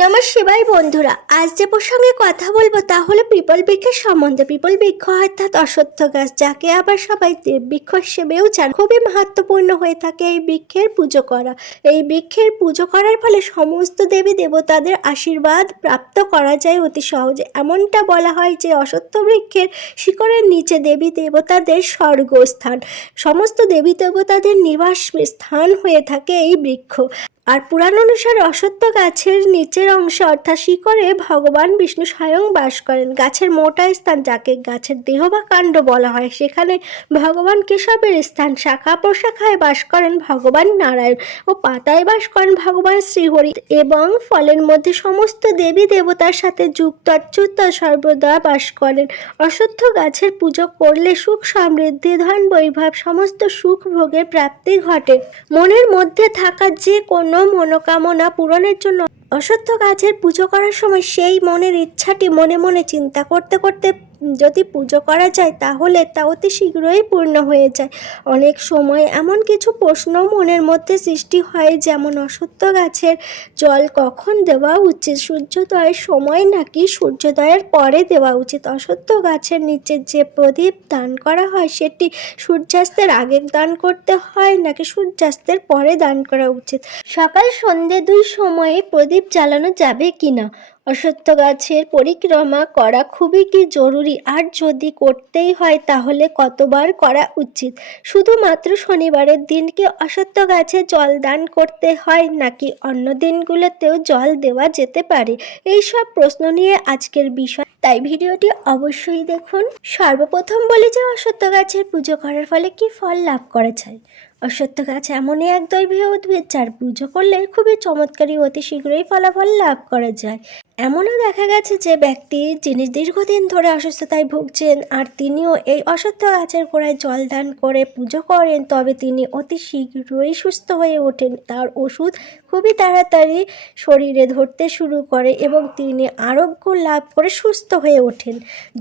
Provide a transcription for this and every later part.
নমঃ শিবায় বন্ধুরা, আজ যে প্রসঙ্গে কথা বলবো তা হলো পিপল বৃক্ষের সম্বন্ধে। পিপল বৃক্ষ অর্থাৎ অশ্বত্থ গাছ, যাকে আবার সবাই বৃক্ষ হিসেবেও জানে। খুবই মাহাত্ম্যপূর্ণ হয়ে থাকে এই বৃক্ষের পুজো করা। এই বৃক্ষের পুজো করার ফলে সমস্ত দেবী দেবতাদের আশীর্বাদ প্রাপ্ত করা যায় অতি সহজে। এমনটা বলা হয় যে অশ্বত্থ বৃক্ষের শিকড়ের নিচে দেবী দেবতাদের স্বর্গস্থান, সমস্ত দেবী দেবতাদের নিবাস স্থান হয়ে থাকে এই বৃক্ষ। আর পুরাণ অনুসারে অশ্বত্থ গাছের নিচের অংশে অর্থাৎ শিকড়ে ভগবান বিষ্ণু স্বয়ং বাস করেন। গাছের মোটা স্থান, যাকে গাছের দেহ বা কাণ্ড বলা হয়, সেখানে ভগবান কেশবের স্থান। শাখা প্রশাখায় বাস করেন ভগবান নারায়ণ ও পাতায় বাস করেন ভগবান শ্রীহরি। এবং ফলের মধ্যে সমস্ত দেবী দেবতার সাথে যুক্ত অচ্যুত সর্বদা বাস করেন। অশ্বত্থ গাছের পুজো করলে সুখ সমৃদ্ধি ধন বৈভব সমস্ত সুখ ভোগের প্রাপ্তি ঘটে। মনের মধ্যে থাকা যে কোনো মনোকামনা পূরণের জন্য অশ্বত্থ গাছের পুজো করার সময় সেই মনের ইচ্ছাটি মনে মনে চিন্তা করতে করতে যদি পুজো করা যায় তাহলে তা অতি শীঘ্রই পূর্ণ হয়ে যায়। অনেক সময় এমন কিছু প্রশ্ন মনের মধ্যে সৃষ্টি হয়, যেমন অশ্বত্থ গাছের জল কখন দেওয়া উচিত, সূর্যোদয়ের সময় নাকি সূর্যোদয়ের পরে দেওয়া উচিত, অশ্বত্থ গাছের নিচে যে প্রদীপ দান করা হয় সেটি সূর্যাস্তের আগে দান করতে হয় নাকি সূর্যাস্তের পরে দান করা উচিত, সকাল সন্ধ্যে দুই সময়ে প্রদীপ জ্বালানো যাবে কিনা, অশ্বত্থ গাছের পরিক্রমা করা খুবই কি জরুরি, আর যদি করতেই হয় তাহলে কতবার করা উচিত, শুধুমাত্র শনিবারের দিনকে অশ্বত্থ গাছে জল দান করতে হয় নাকি অন্য দিনগুলোতেও জল দেওয়া যেতে পারে, এই সব প্রশ্ন নিয়ে আজকের বিষয়, তাই ভিডিওটি অবশ্যই দেখুন। সর্বপ্রথম বলি যে অশ্বত্থ গাছের পুজো করার ফলে কি ফল লাভ করা যায়। অশ্বত্থ গাছ এমনই এক দৈবীয় উদ্ভিদ যার পুজো করলে খুবই চমৎকারী অতি শীঘ্রই ফলাফল লাভ করা যায়। এমনও দেখা গেছে যে ব্যক্তি যিনি দীর্ঘদিন ধরে অসুস্থতায় ভুগছেন আর তিনিও এই অশ্বত্থ গাছের গোড়ায় জল দান করে পুজো করেন, তবে তিনি অতি শীঘ্রই সুস্থ হয়ে ওঠেন। তার ওষুধ খুবই তাড়াতাড়ি শরীরে ধরতে শুরু করে এবং তিনি আরোগ্য লাভ করে সুস্থ হয়ে ওঠেন।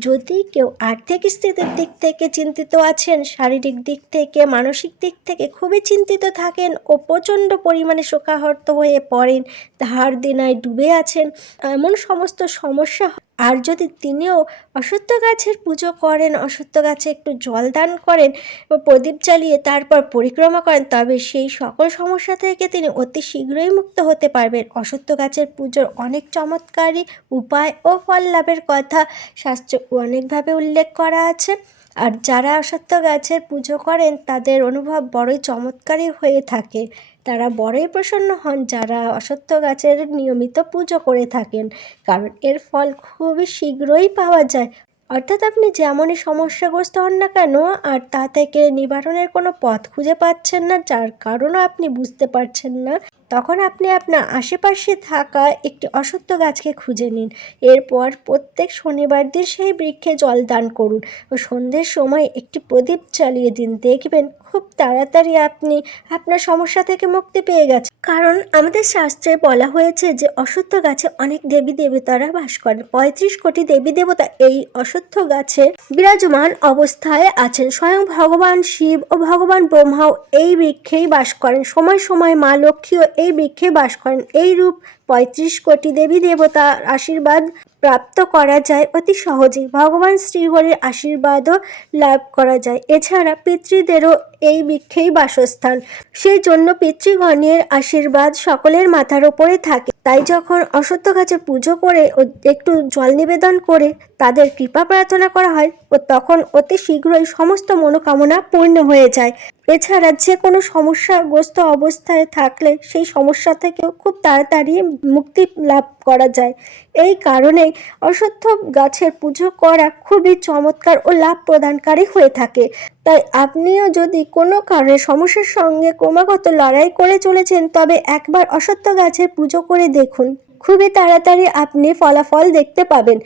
যদি কেউ আর্থিক স্থিতির দিক থেকে চিন্তিত আছেন, শারীরিক দিক থেকে, মানসিক দিক থেকে খুবই চিন্তিত থাকেন ও প্রচণ্ড পরিমাণে শোকাহত হয়ে পড়েন, ধার দেনায় ডুবে আছেন, এমন সমস্ত সমস্যা, আর যদি তিনিও অশ্বত্থ গাছের পুজো করেন, অশ্বত্থ গাছে একটু জল দান করেন ও প্রদীপ জ্বালিয়ে তারপর পরিক্রমা করেন, তবে সেই সকল সমস্যা থেকে তিনি অতি শীঘ্রই মুক্ত হতে পারবেন। অশ্বত্থ গাছের পুজোর অনেক চমৎকারী উপায় ও ফল লাভের কথা শাস্ত্রে অনেকভাবে উল্লেখ করা আছে, আর যারা অশ্বত্থ গাছের পুজো করেন তাদের অনুভব বড়ই চমৎকারী হয়ে থাকে। তারা বড়ই প্রসন্ন হন যারা অশ্বত্থ গাছের নিয়মিত পুজো করে থাকেন, কারণ এর ফল খুবই শীঘ্রই পাওয়া যায়। অর্থাৎ আপনি যেমনই সমস্যাগ্রস্ত হন না কেন, আর তা থেকে নিবারণের কোনো পথ খুঁজে পাচ্ছেন না, যার কারণও আপনি বুঝতে পারছেন না, তখন আপনি আপনার আশেপাশে থাকা একটি অশ্বত্থ গাছকে খুঁজে নিন। এরপর প্রত্যেক শনিবার দিন সেই বৃক্ষে জল দান করুন ও সন্ধ্যের সময় একটি প্রদীপ জ্বালিয়ে দিন। দেখবেন খুব তাড়াতাড়ি আপনি আপনার সমস্যা থেকে মুক্তি পেয়ে গেছেন। কারণ আমাদের শাস্ত্রে বলা হয়েছে যে অশ্বত্থ গাছে অনেক দেবী দেবতারা বাস করেন। 35 কোটি দেবী দেবতা এই অশ্বত্থ গাছে বিরাজমান অবস্থায় আছেন। স্বয়ং ভগবান শিব ও ভগবান ব্রহ্মাও এই বৃক্ষেই বাস করেন। সময় সময় মা লক্ষ্মীও এই বৃক্ষে বাস করেন। এই রূপ 35 কোটি দেবী দেবতার আশীর্বাদ প্রাপ্ত করা যায় অতি সহজেই। ভগবান শ্রীহরির আশীর্বাদও লাভ করা যায়। এছাড়া পিতৃদেরও এই বৃক্ষেই বাসস্থান, সেই জন্য পিতৃগণের আশীর্বাদ সকলের মাথার ওপরে থাকে। তাই যখন অশ্বত্থ গাছে পুজো করে ও একটু জল নিবেদন করে তাদের কৃপা প্রার্থনা করা হয় ও তখন অতি শীঘ্রই সমস্ত মনোকামনা পূর্ণ হয়ে যায়। এছাড়া যে কোনো সমস্যাগ্রস্ত অবস্থায় থাকলে সেই সমস্যা থেকেও খুব তাড়াতাড়ি মুক্তি লাভ করা যায়। এই কারণেই অশ্বত্থ গাছের পুজো করা খুবই চমৎকার ও লাভ প্রদানকারী হয়ে থাকে। তাই আপনিও যদি কোনো কারণে সমস্যার সঙ্গে ক্রমাগত লড়াই করে চলেছেন, তবে একবার অশ্বত্থ গাছের পুজো করে দেখুন, খুবই তাড়াতাড়ি আপনি ফলাফল দেখতে পাবেন।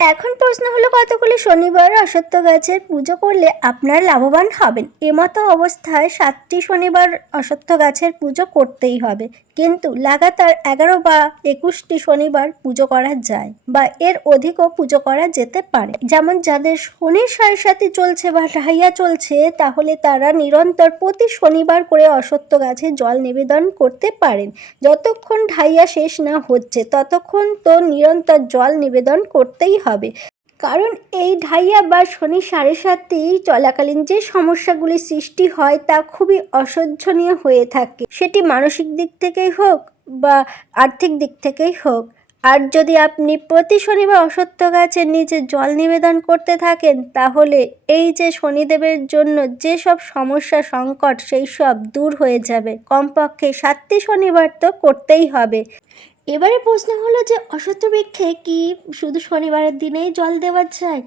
এখন প্রশ্ন হলো, কতগুলি শনিবার অশ্বত্থ গাছের পুজো করলে আপনার লাভবান হবেন? এমতো অবস্থায় 7টি শনিবার অশ্বত্থ গাছের পুজো করতেই হবে, কিন্তু লাগাতার 11 বা 21টি শনিবার পুজো করা যায় বা এর অধিকও পুজো করা যেতে পারে। যেমন যাদের শনির সাড়ে চলছে বা ঢাইয়া চলছে, তাহলে তারা নিরন্তর প্রতি শনিবার করে অশ্বত্থ গাছে জল নিবেদন করতে পারেন। যতক্ষণ ঢাইয়া শেষ না হচ্ছে ততক্ষণ তো নিরন্তর জল নিবেদন করতেই হবে, কারণ এই ঢাইয়া বা শনি সাড়ে চলাকালীন যে সমস্যাগুলি সৃষ্টি হয় তা খুবই অসহ্যনীয় হয়ে থাকে, সেটি মানসিক দিক থেকেই হোক বা আর্থিক দিক থেকেই হোক। আর যদি আপনি প্রতি শনিবার অশ্বত্থ গাছের নিচে জল নিবেদন করতে থাকেন, তাহলে এই যে শনিদেবের জন্য যেসব সমস্যা সংকট সেই সব দূর হয়ে যাবে। কমপক্ষে 7টি শনিবার তো করতেই হবে। এবারে প্রশ্ন হলো যে অশ্বত্থ বৃক্ষে কি শুধু শনিবারের দিনেই জল দেওয়া যায়?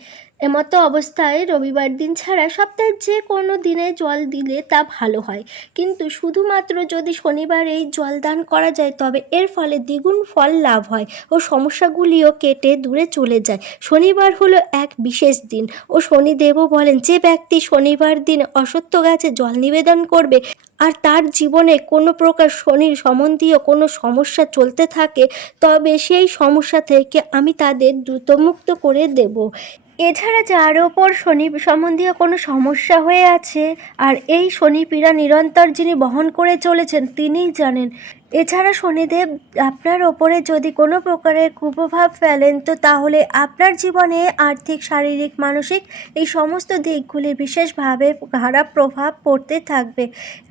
এমতো অবস্থায় রবিবার দিন ছাড়া সপ্তাহের যে কোনো দিনে জল দিলে তা ভালো হয়, কিন্তু শুধুমাত্র যদি শনিবারেই জল দান করা যায় তবে এর ফলে দ্বিগুণ ফল লাভ হয় ও সমস্যাগুলিও কেটে দূরে চলে যায়। শনিবার হলো এক বিশেষ দিন ও শনিদেবও বলেন, যে ব্যক্তি শনিবার দিন অশ্বত্থ গাছে জল নিবেদন করবে আর তার জীবনে কোনো প্রকার শনির সম্বন্ধীয় কোনো সমস্যা চলতে থাকে, তবে সেই সমস্যা থেকে আমি তাদের দ্রুতমুক্ত করে দেব। এছাড়া যার ওপর শনি সম্বন্ধীয় কোনো সমস্যা হয়ে আছে আর এই শনি পীড়া নিরন্তর যিনি বহন করে চলেছেন তিনিই জানেন। এছাড়া শনিদেব আপনার ওপরে যদি কোনো প্রকারের কুপ্রভাব ফেলেন, তো তাহলে আপনার জীবনে আর্থিক, শারীরিক, মানসিক এই সমস্ত দিকগুলির বিশেষভাবে খারাপ প্রভাব পড়তে থাকবে।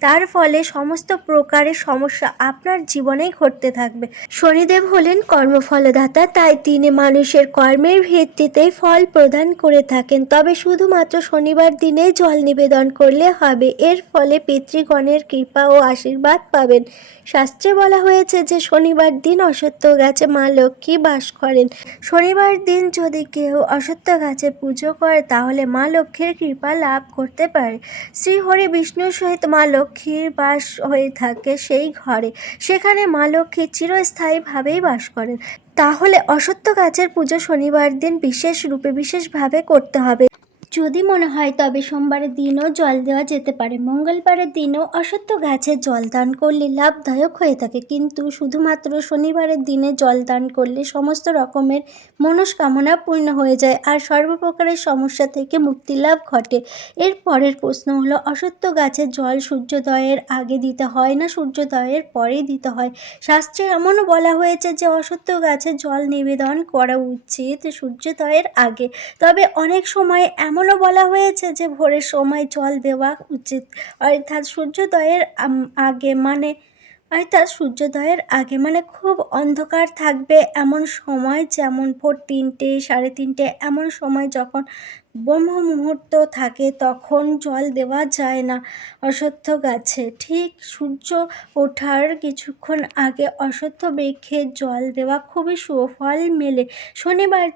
তার ফলে সমস্ত প্রকারের সমস্যা আপনার জীবনেই ঘটতে থাকবে। শনিদেব হলেন কর্মফলদাতা, তাই তিনি মানুষের কর্মের ভিত্তিতেই ফল প্রদান করে থাকেন। তবে শুধুমাত্র শনিবার দিনেই জল নিবেদন করলে হবে, এর ফলে পিতৃগণের কৃপা ও আশীর্বাদ পাবেন। শাস্ত্রে বলা হয়েছে যে শনিবার দিন অশ্বত্থ গাছে মা লক্ষ্মী বাস করেন। শনিবার দিন যদি কেউ অশ্বত্থ গাছে পুজো করে তাহলে মা লক্ষ্মীর কৃপা লাভ করতে পারে। শ্রীহরি বিষ্ণুর সহিত মা লক্ষ্মীর বাস হয়ে থাকে সেই ঘরে, সেখানে মা লক্ষ্মী চিরস্থায়ীভাবেই বাস করেন। তাহলে অশ্বত্থ গাছের পুজো শনিবার দিন বিশেষ রূপে বিশেষভাবে করতে হবে। যদি মনে হয় তবে সোমবারের দিনও জল দেওয়া যেতে পারে। মঙ্গলবারের দিনেও অশ্বত্থ গাছে জল দান করলে লাভদায়ক হয়ে থাকে, কিন্তু শুধুমাত্র শনিবারের দিনে জল দান করলে সমস্ত রকমের মনস্কামনা পূর্ণ হয়ে যায় আর সর্বপ্রকারের সমস্যা থেকে মুক্তি লাভ ঘটে। এর পরের প্রশ্ন হলো, অশ্বত্থ গাছের জল সূর্যোদয়ের আগে দিতে হয় না সূর্যোদয়ের পরেই দিতে হয়? শাস্ত্রে এমনও বলা হয়েছে যে অশ্বত্থ গাছে জল নিবেদন করা উচিত সূর্যোদয়ের আগে, তবে অনেক সময় এমনও বলা হয়েছে যে ভোরের সময় জল দেওয়া উচিত, অর্থাৎ সূর্যোদয়ের আগে মানে খুব অন্ধকার থাকবে এমন সময়, যেমন ভোর 3টে, 3:30 এমন সময় যখন ব্রহ্ম মুহূর্ত থাকে তখন জল দেওয়া যায় না অশ্বত্থ গাছে। ঠিক সূর্য ওঠার কিছুক্ষণ আগে অশ্বত্থ বৃক্ষে জল দেওয়া খুবই সুফল মেলে। শনিবার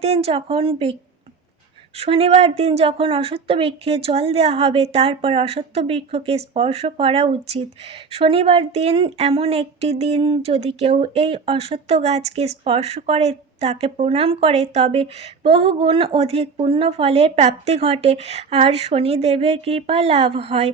দিন যখন অশ্বত্থ বৃক্ষে জল দেওয়া হবে তারপর অশ্বত্থ বৃক্ষকে স্পর্শ করা উচিত। শনিবার দিন এমন একটি দিন, যদি কেউ এই অশ্বত্থ গাছকে স্পর্শ করে, তাকে প্রণাম করে, তবে বহুগুণ অধিক পুণ্য ফলের প্রাপ্তি ঘটে আর শনিদেবের কৃপা লাভ হয়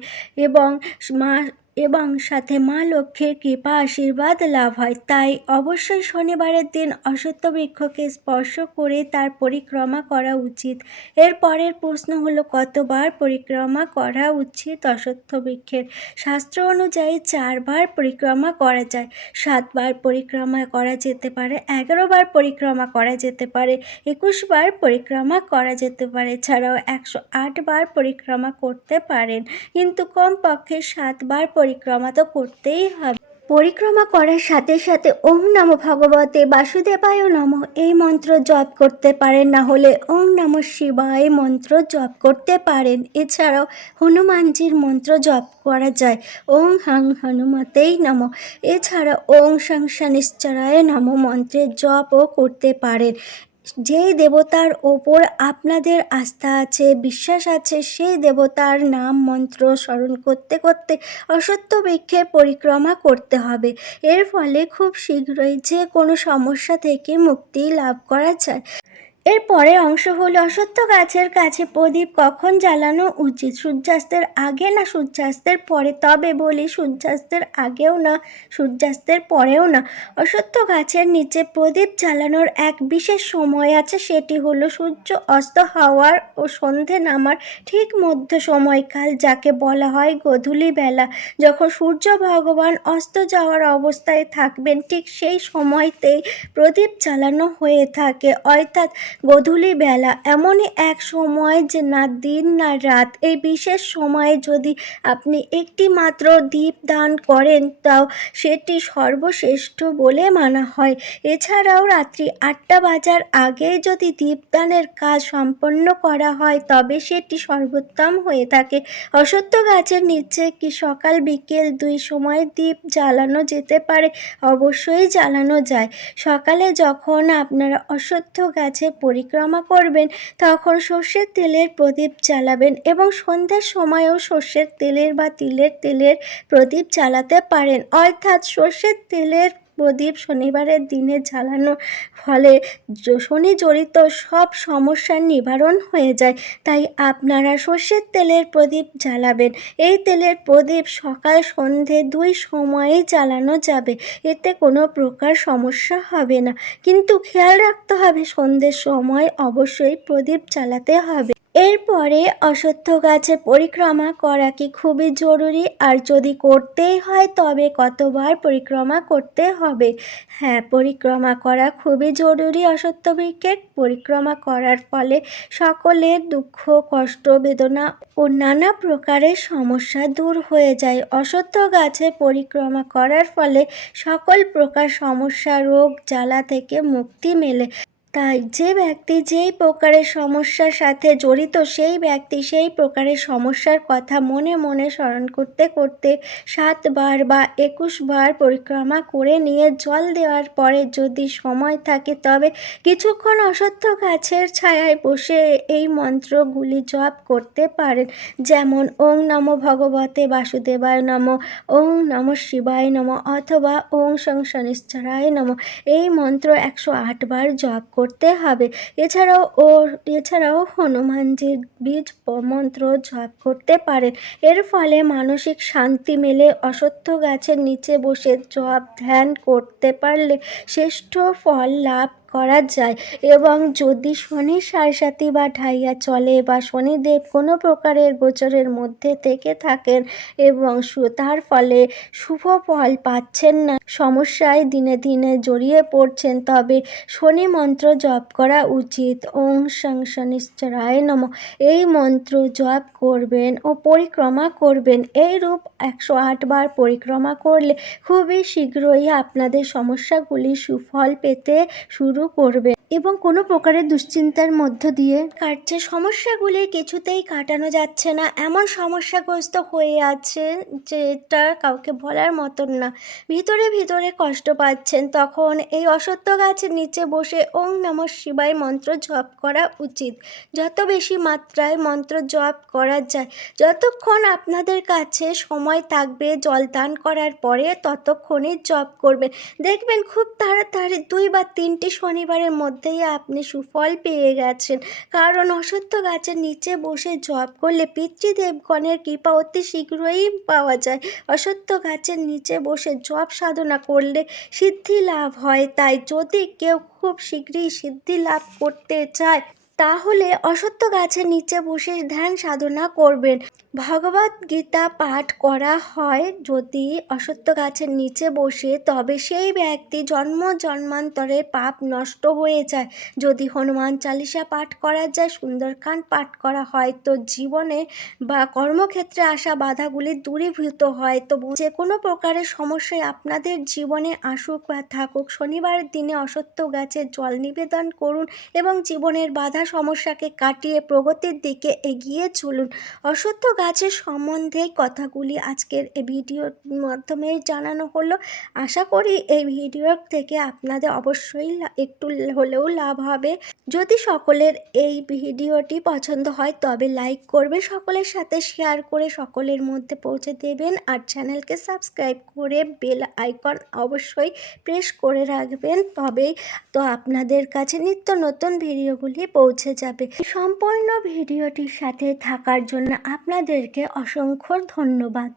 এবং সাথে মা লক্ষ্মীর কৃপা আশীর্বাদ লাভ হয়। তাই অবশ্যই শনিবারের দিন অশ্বত্থ বৃক্ষকে স্পর্শ করে তার পরিক্রমা করা উচিত। এর পরের প্রশ্ন হলো, কতবার পরিক্রমা করা উচিত অশ্বত্থ বৃক্ষের? শাস্ত্র অনুযায়ী 4 বার পরিক্রমা করা যায়, 7 বার পরিক্রমা করা যেতে পারে, 11 বার পরিক্রমা করা যেতে পারে, 21 বার পরিক্রমা করা যেতে পারে, এছাড়াও 108 বার পরিক্রমা করতে পারেন, কিন্তু কমপক্ষে 7 বার পরিক্রমা তো করতেই হবে। পরিক্রমা করার সাথে সাথে ওং নমো ভগবতে বাসুদেবায় নমঃ এই মন্ত্র জপ করতে পারেন, না হলে ওং নমঃ শিবায় মন্ত্র জপ করতে পারেন। এছাড়াও হনুমানজির মন্ত্র জপ করা যায়, ওং হাং হনুমতেই নমঃ। এছাড়া ওং শং শনিশ্চরায় নমঃ মন্ত্রের জপও করতে পারেন। যেই দেবতার ওপর আপনাদের আস্থা আছে, বিশ্বাস আছে, সেই দেবতার নাম মন্ত্র স্মরণ করতে করতে অশ্বত্থ বৃক্ষের পরিক্রমা করতে হবে। এর ফলে খুব শীঘ্রই যে কোনো সমস্যা থেকে মুক্তি লাভ করা যায়। এর পরের অংশ হলো অশ্বত্থ গাছের কাছে প্রদীপ কখন জ্বালানো উচিত, সূর্যাস্তের আগে না সূর্যাস্তের পরে? তবে বলি সূর্যাস্তের আগেও না সূর্যাস্তের পরেও না। অশ্বত্থ গাছের নিচে প্রদীপ জ্বালানোর এক বিশেষ সময় আছে, সেটি হলো সূর্য অস্ত হওয়ার ও সন্ধে নামার ঠিক মধ্য সময়কাল, যাকে বলা হয় গোধূলি বেলা। যখন সূর্য ভগবান অস্ত যাওয়ার অবস্থায় থাকবেন ঠিক সেই সময়তেই প্রদীপ জ্বালানো হয়ে থাকে, অর্থাৎ গোধূলি বেলা। এমনই এক সময় যে না দিন না রাত, এই বিশেষ সময়ে যদি আপনি একটি মাত্র দীপ দান করেন তাও সেটি সর্বশ্রেষ্ঠ বলে মানা হয়। এছাড়াও রাত্রি 8টা বাজার আগেই যদি দীপদানের কাজ সম্পন্ন করা হয় তবে সেটি সর্বোত্তম হয়ে থাকে। অশ্বত্থ গাছের নিচে কি সকাল বিকেল দুই সময় দীপ জ্বালানো যেতে পারে? অবশ্যই জ্বালানো যায়। সকালে যখন আপনারা অশ্বত্থ গাছে পরিক্রমা করবেন তখন সর্ষের তেলের প্রদীপ জ্বালাবেন এবং সন্ধ্যের সময়ও সর্ষের তেলের বা তিলের তেলের প্রদীপ জ্বালাতে পারেন। অর্থাৎ সর্ষের তেলের প্রদীপ শনিবারের দিনে জ্বালানোর ফলে শনি জড়িত সব সমস্যার নিবারণ হয়ে যায়। তাই আপনারা সর্ষের তেলের প্রদীপ জ্বালাবেন। এই তেলের প্রদীপ সকাল সন্ধে দুই সময়েই জ্বালানো যাবে, এতে কোনো প্রকার সমস্যা হবে না। কিন্তু খেয়াল রাখতে হবে সন্ধ্যের সময় অবশ্যই প্রদীপ জ্বালাতে হবে। এরপরে অশ্বত্থ গাছে পরিক্রমা করা কি খুবই জরুরি, আর যদি করতেই হয় তবে কতবার পরিক্রমা করতে হবে? হ্যাঁ, পরিক্রমা করা খুবই জরুরি। অশ্বত্থ বৃক্ষের পরিক্রমা করার ফলে সকলের দুঃখ কষ্ট বেদনা ও নানা প্রকারের সমস্যা দূর হয়ে যায়। অশ্বত্থ গাছে পরিক্রমা করার ফলে সকল প্রকার সমস্যা রোগ জ্বালা থেকে মুক্তি মেলে। তাই যে ব্যক্তি যেই প্রকারের সমস্যার সাথে জড়িত সেই ব্যক্তি সেই প্রকারের সমস্যার কথা মনে মনে স্মরণ করতে করতে 7 বার বা 21 বার পরিক্রমা করে নিয়ে জল দেওয়ার পরে যদি সময় থাকে তবে কিছুক্ষণ অশ্বত্থ গাছের ছায়ায় বসে এই মন্ত্রগুলি জপ করতে পারেন। যেমন ওং নমো ভগবতে বাসুদেবায় নমঃ, ওং নমঃ শিবায় নমঃ অথবা ওং শং শনিশ্চরায় নমঃ। এই মন্ত্র 108 বার জপ করতে হবে। এছাড়াও হনুমানজির বীজ মন্ত্র জপ করতে পারেন। এর ফলে মানসিক শান্তি মেলে। অশ্বত্থ গাছের নিচে বসে জপ ধ্যান করতে পারলে শ্রেষ্ঠ ফল লাভ করা যায়। এবং যদি শনি সাড়ে বা ঢাইয়া চলে বা শনিদেব কোনো প্রকারের গোচরের মধ্যে থেকে থাকেন এবং তার ফলে শুভ ফল পাচ্ছেন না, সমস্যায় দিনে দিনে জড়িয়ে পড়ছেন, তবে শনি মন্ত্র জপ করা উচিত। ওং শং শনিশ্চরায় নমঃ এই মন্ত্র জপ করবেন ও পরিক্রমা করবেন। এই রূপ 108 বার পরিক্রমা করলে খুবই শীঘ্রই আপনাদের সমস্যাগুলি সুফল পেতে শুরু করবে এবং কোনো প্রকারের দুশ্চিন্তার মধ্য দিয়ে কাটছে। সমস্যাগুলি কিছুতেই কাটানো যাচ্ছে না, এমন সমস্যাগ্রস্ত হয়ে আছে যেটা কাউকে বলার মতন না, ভিতরে ভিতরে কষ্ট পাচ্ছেন, তখন এই অশ্বত্থ গাছের নিচে বসে ওং নমঃ শিবায় মন্ত্র জপ করা উচিত। যত বেশি মাত্রায় মন্ত্র জপ করা যায়, যতক্ষণ আপনাদের কাছে সময় থাকবে জল দান করার পরে ততক্ষণই জপ করবেন। দেখবেন খুব তাড়াতাড়ি 2 বা 3টি শনিবারের মধ্যেই আপনি সুফল পেয়ে গেছেন। কারণ অশ্বত্থ গাছের নিচে বসে জপ করলে পিতৃদেবগণের কৃপা অতি শীঘ্রই পাওয়া যায়। অশ্বত্থ গাছের নিচে বসে জপ সাধনা করলে সিদ্ধি লাভ হয়। তাই যদি কেউ খুব শীঘ্রই সিদ্ধি লাভ করতে চায় তাহলে অশ্বত্থ গাছের নিচে বসে ধ্যান সাধনা করবেন। ভগবদ গীতা পাঠ করা হয় যদি অশ্বত্থ গাছের নিচে বসে, তবে সেই ব্যক্তি জন্ম জন্মান্তরের পাপ নষ্ট হয়ে যায়। যদি হনুমান চালিসা পাঠ করা যায়, সুন্দরকাণ্ড পাঠ করা হয় তো জীবনে বা কর্মক্ষেত্রে আসা বাধাগুলি দূরীভূত হয়। তো যে কোনো প্রকারের সমস্যায় আপনাদের জীবনে আসুক বা থাকুক, শনিবারের দিনে অশ্বত্থ গাছে জল নিবেদন করুন এবং জীবনের বাধা সমস্যাকে কাটিয়ে প্রগতির দিকে এগিয়ে চলুন। অশ্বত্থ গাছের সম্বন্ধে কথাগুলি আজকের এই ভিডিওর মাধ্যমে জানানো হলো। আশা করি এই ভিডিওর থেকে আপনাদের অবশ্যই একটু হলেও লাভ হবে। যদি সকলের এই ভিডিওটি পছন্দ হয় তবে লাইক করবে, সকলের সাথে শেয়ার করে সকলের মধ্যে পৌঁছে দেবেন, আর চ্যানেলকে সাবস্ক্রাইব করে বেল আইকন অবশ্যই প্রেস করে রাখবেন, তবেই তো আপনাদের কাছে নিত্য নতুন ভিডিওগুলি পৌঁছে যাবে। সম্পূর্ণ ভিডিওটির সাথে থাকার জন্য আপনাদেরকে অসংখ্য ধন্যবাদ।